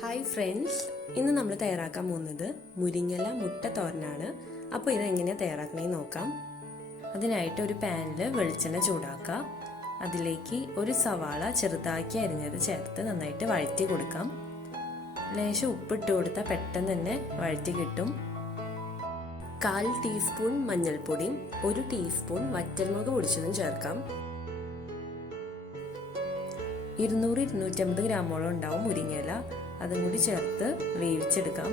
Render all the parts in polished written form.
Hi friends, ഇന്ന് നമ്മൾ തയ്യാറാക്കാൻ പോകുന്നത് മുരിങ്ങയില മുട്ട തോരനാണ്. അപ്പോൾ ഇതെങ്ങനെയാണ് തയ്യാറാക്കണമെന്ന് നോക്കാം. അതിനായിട്ട് ഒരു പാനിൽ വെളിച്ചെണ്ണ ചൂടാക്കുക. അതിലേക്ക് ഒരു സവാള ചെറുതാക്കി അരിഞ്ഞത് ചേർത്ത് നന്നായിട്ട് വഴറ്റി കൊടുക്കാം. ലേശം ഉപ്പിട്ട് കൊടുത്താൽ പെട്ടെന്ന് തന്നെ വഴറ്റി കിട്ടും. 1/4 ടീസ്പൂൺ മഞ്ഞൾപ്പൊടിയും 1 ടീസ്പൂൺ വറ്റൽമുളക് പൊടിച്ചതും ചേർക്കാം. 200-250 ഗ്രാമോളം ഉണ്ടാവും മുരിങ്ങയില. അതും കൂടി ചേർത്ത് വേവിച്ചെടുക്കാം.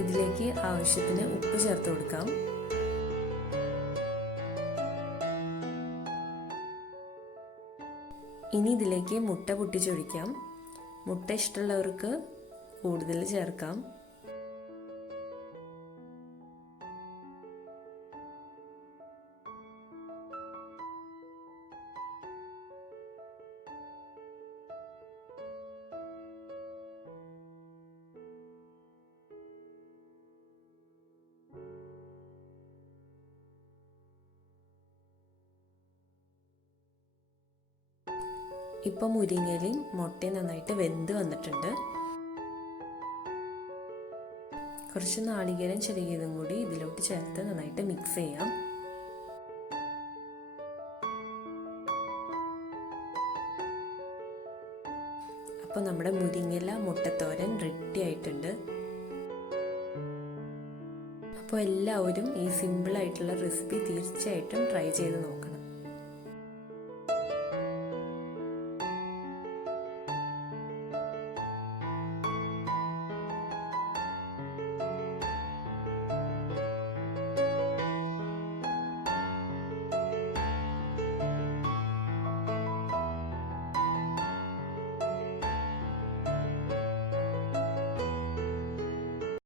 ഇതിലേക്ക് ആവശ്യത്തിന് ഉപ്പ് ചേർത്ത് കൊടുക്കാം. ഇനി ഇതിലേക്ക് മുട്ട പൊട്ടിച്ചൊഴിക്കാം. മുട്ട ഇഷ്ടമുള്ളവർക്ക് കൂടുതൽ ചേർക്കാം. ഇപ്പം മുരിങ്ങയിലയും മുട്ടയും നന്നായിട്ട് വെന്ത് വന്നിട്ടുണ്ട്. കുറച്ച് നാളികേരം ചെറിയതും കൂടി ഇതിലോട്ട് ചേർത്ത് നന്നായിട്ട് മിക്സ് ചെയ്യാം. അപ്പോൾ നമ്മുടെ മുരിങ്ങയില മുട്ടത്തോരൻ റെഡി ആയിട്ടുണ്ട്. അപ്പോൾ എല്ലാവരും ഈ സിമ്പിളായിട്ടുള്ള റെസിപ്പി തീർച്ചയായിട്ടും ട്രൈ ചെയ്ത് നോക്കണം.